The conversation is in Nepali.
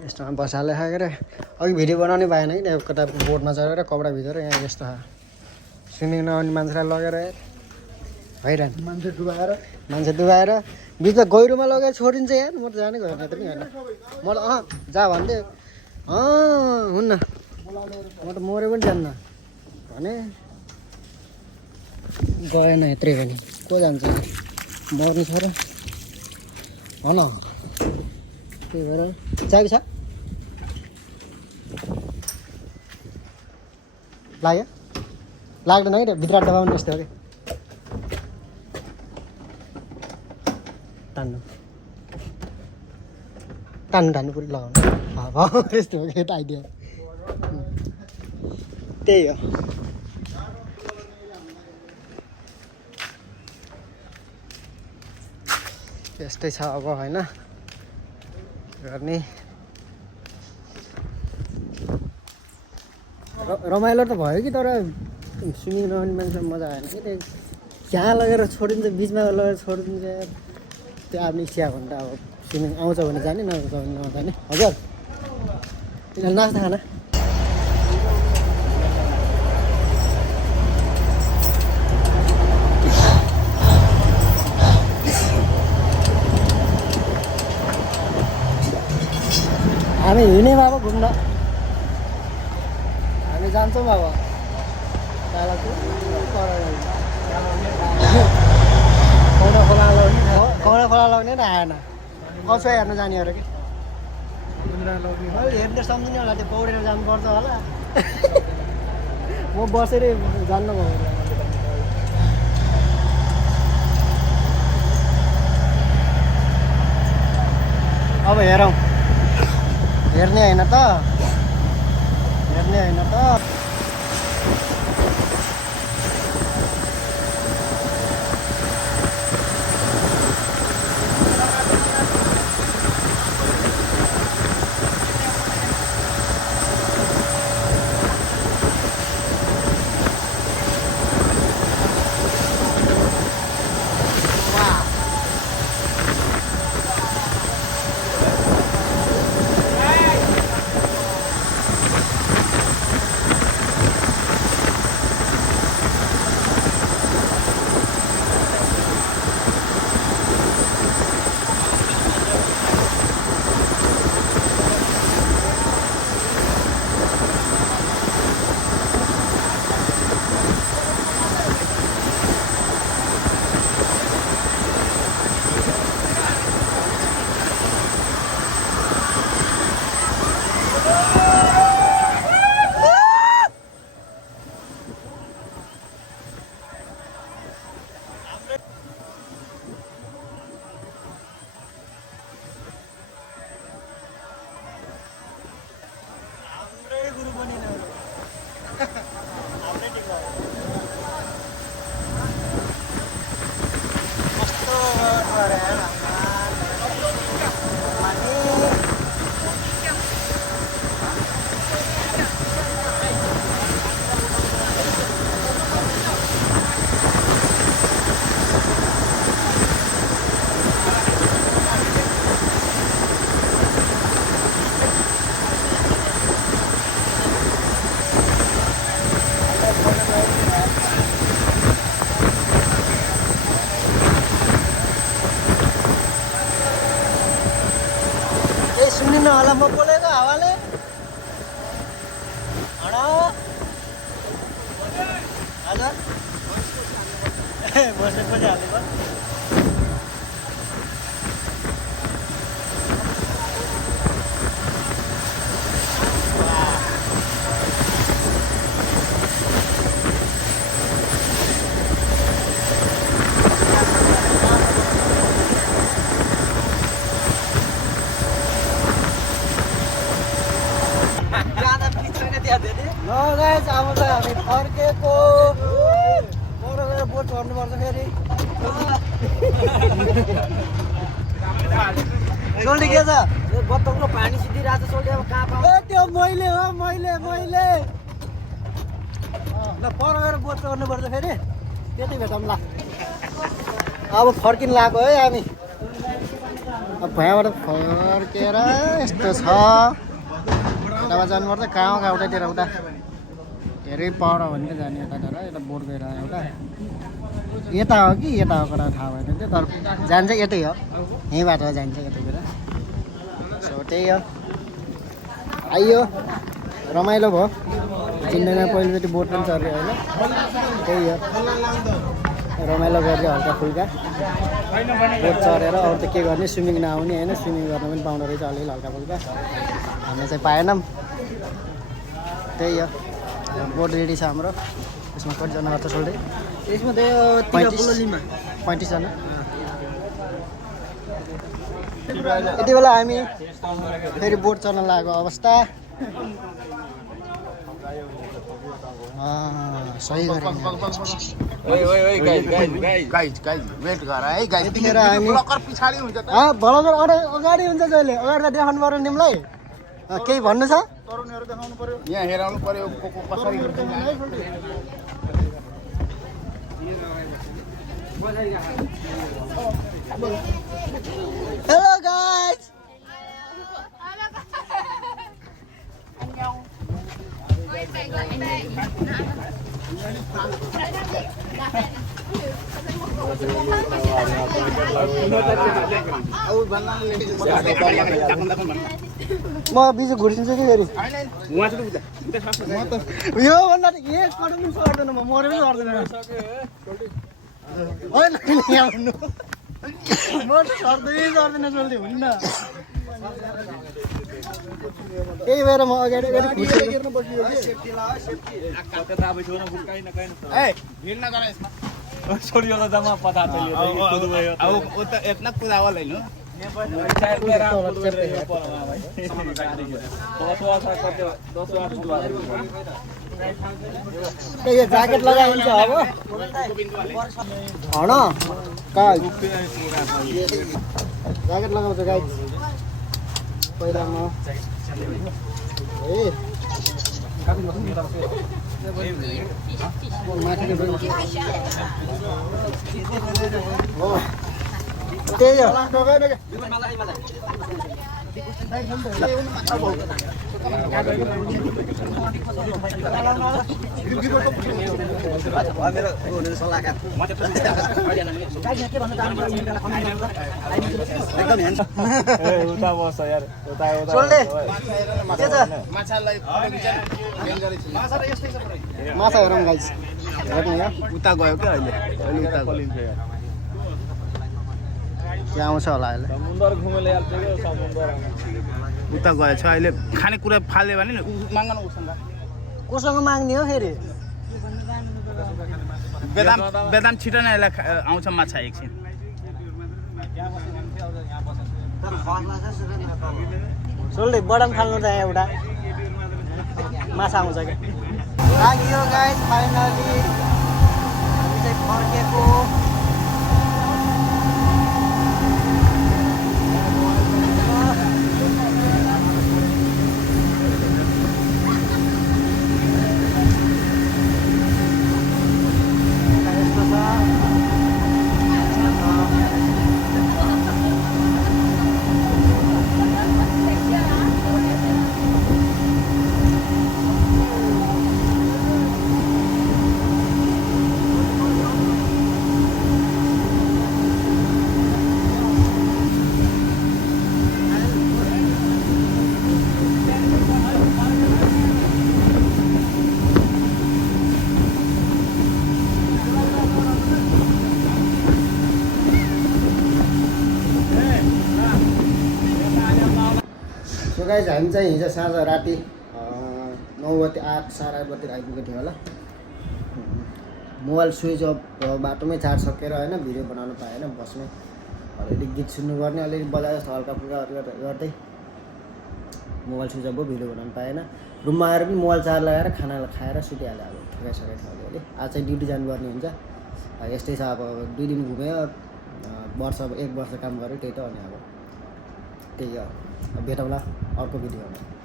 यस्तोमा बसाले खाएर अघि भिडियो बनाउनै पाएन कि त्यहाँ कता बोर्डमा चढेर कपडा भिजेर यहाँ यस्तो स्विमिङ नआउने मान्छेलाई लगेर हैरान मान्छे डुबाएर बिचमा गहिरोमा लगेर छोडिन्छ यार म त जानै गएन त नि होइन मलाई जा भन्दै हुन्न म त मरे पनि जान्न भने गएन यत्रै पनि को जान्छ मर्नु छ र हो न त्यही भएर चाबी छ लाग्यो लाग्दैन है भित्र दबाउनु यस्तो हो कि टान्नु टान्नु टान्नु पुरै लगाउनु त्यस्तो हो कि आइडिया त्यही हो यस्तै छ अब होइन गर्ने रमाइलो त भयो कि तर स्विमिङ नआउने मान्छे मजा आएन कि त्यही त्यहाँ लगेर छोडिन्छ बिचमा लगेर छोडिदिन्छ त्यो आफ्नो इच्छा हो भने त अब स्विमिङ आउँछ भने जाने नआउँछ भने नजाने हजुर तिनीहरू नास्ता खाना हामी हिँड्यौँ अब घुम्न हामी जान्छौँ अब कौडा खोला लाउने त आएन कसो हेर्नु जाने हो र कि हेर्ने सम्झिने होला त्यो पौडेर जानुपर्छ होला म बसेरै जान्न भयो अब हेरौँ हेर्ने होइन त हेर्ने होइन त सुनिन होला म बोलेको हावाले हजुर बसेपछि हालेको गाइस अब चाहिँ हामी फर्केको बरु बोट चढ्नुपर्छ फेरि सोल्टी के छ बत्तकको पानी सिद्धिरहेको छ सोल्टी अब कहाँ पाउँछ त्यो मैले हो मैले ल पर गएर बोट चढ्नुपर्छ फेरि त्यति भेटौँ ल अब फर्किन लाग्यो है हामी अब भएबाट फर्केर यस्तो छ यताबाट जानुपर्छ कहाँ उतातिर उता धेरै पर भने जाने यतातिर यता बोट गएर एउटा यता हो कि यता हो कुरा थाहा भएन त्यो तर जान्छ यतै हो यहीँबाट जान्छ यतातिर सो त्यही हो आइयो रमाइलो भयो चिन्दैन पहिलोचोटि बोट पनि चढ्यो होइन त्यही हो रमाइलो गर्छ हल्का फुल्का बोट चढेर अरू त के गर्ने स्विमिङ नआउने होइन स्विमिङ गर्न पनि पाउँदो रहेछ अलिअलि हल्का फुल्का हामी चाहिँ पाएनौँ त्यही हो बोट रेडी छ हाम्रो यसमा कतिजना गर्छ सोल्दै यसमा 35जना यति बेला हामी फेरि बोट चढ्न लागेको अवस्था सही गरेँ यतिखेर हामी भलगर अगाडि हुन्छ जहिले अगाडि त देखाउनु पऱ्यो तिमीलाई केही भन्नु छ यहाँ हेराउनु पर्यो कसरी हेलो गाइस म बिजु घुर्सिन्छु कि फेरि यो भन्दा एक पटक पनि सर्दैन म मरे पनि सर्दैन होइन म त सर्दैन जल्दी हुन्न त्यही भएर म अगाडि ज्याकेट लगाइन्छ अब हन ज्याकेट लगाउँछ गाइस पहिला म त्यही हो माछा हेरौँ गाइस उता गयो क्या अहिले त्यहाँ आउँछ होला अहिले उता गएछ अहिले खानेकुरा फाल्यो भने नि माग्न उसँग कोसँग माग्ने हो फेरि बेदाम छिटो नै यसलाई आउँछ माछा एकछिन सोल्दै बडम फाल्नु त एउटा माछा आउँछ क्या लाग्यो गाइस फाइनली हामी चाहिँ फर्केको गाइस हामी चाहिँ हिजो साँझ राति 9 बजे 8 साढे 8 बजीतिर आइपुगेको थियो होला मोबाइल स्विच अफ बाटोमै चार्ज सकेर होइन भिडियो बनाउनु पाएन बसमै अलिअलि गीत सुन्नुपर्ने अलिअलि बजाए जस्तो हल्का फुल्का गर्दै मोबाइल स्विच अफ भयो भिडियो बनाउनु पाएन रुममा आएर पनि मोबाइल चार्ज लगाएर खाना खाएर सुतिहाल्यो अब थकाइसकेको थियो अलिअलि आज चाहिँ ड्युटी जानुपर्ने हुन्छ यस्तै छ अब 2 दिन घुम्यो वर्ष 1 वर्ष काम गऱ्यो त्यही त अनि अब त्यही हो भेटौँला अर्को भिडियोमा